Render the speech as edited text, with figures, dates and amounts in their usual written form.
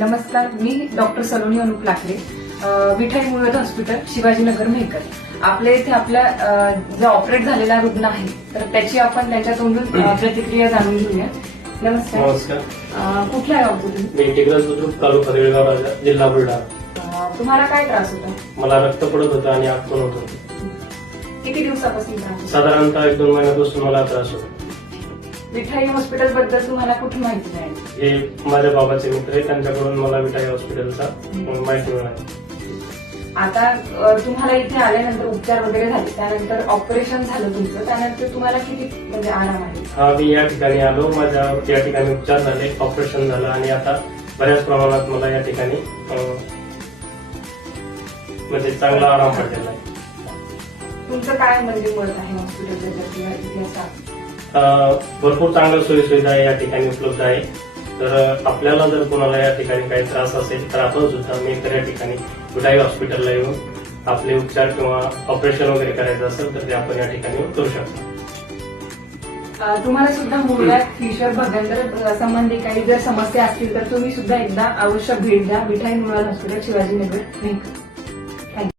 नमस्कार, मी डॉक्टर सलोनी अनुप लाकडे, विठाई मुळव्याध हॉस्पिटल, शिवाजीनगर, मेहकर. आपल्या इथे आपल्या जो ऑपरेट झालेला रुग्ण आहे तर त्याची आपण त्यांच्या तोंडून प्रतिक्रिया जाणून घेऊया. नमस्कार. नमस्कार. कुठल्या गावात तुम्ही? मी इंटिग्रल बुद्रुक, तालुका देऊळगाव राजा, जिल्हा बुलढाणा. तुम्हाला काय त्रास होता? मला रक्त पडत होतं आणि आग पण होत होती. किती दिवसापासून त्रास होता? साधारणतः 1-2 महिन्यापासून मला त्रास होतो. विठाई हॉस्पिटल बद्दल तुम्हाला कुठे माहिती मिळाली? हे माझ्या बाबाचे मित्र आहे, त्यांच्याकडून मला विठाई हॉस्पिटलचा माहिती मिळाली. आता तुम्हाला इथे आल्यानंतर उपचार वगैरे झाले, त्यानंतर ऑपरेशन झालं तुमचं, त्यानंतर तुम्हाला किती म्हणजे आराम आहे? हा, मी या ठिकाणी आलो, माझ्या या ठिकाणी उपचार झाले, ऑपरेशन झालं आणि आता बऱ्याच प्रमाणात मला या ठिकाणी म्हणजे चांगला आराम पडलेला आहे. तुमचं काय म्हणजे मत आहे हॉस्पिटलबद्दल किंवा इतिहासात? भरपूर चांगल्या सोयीसुविधा या ठिकाणी उपलब्ध आहे. तर आपल्याला जर कोणाला या ठिकाणी काही त्रास असेल तर आपण सुद्धा मी तर या ठिकाणी विठाई हॉस्पिटलला येऊन आपले उपचार किंवा ऑपरेशन वगैरे करायचं असेल तर ते आपण या ठिकाणी करू शकतो. तुम्हाला सुद्धा मुळव्याध, फिशर, भगंदर संबंधी काही जर समस्या असतील तर तुम्ही सुद्धा एकदा अवश्य भेट द्या विठाई मुळव्याध हॉस्पिटल, शिवाजीनगर, मेहकर.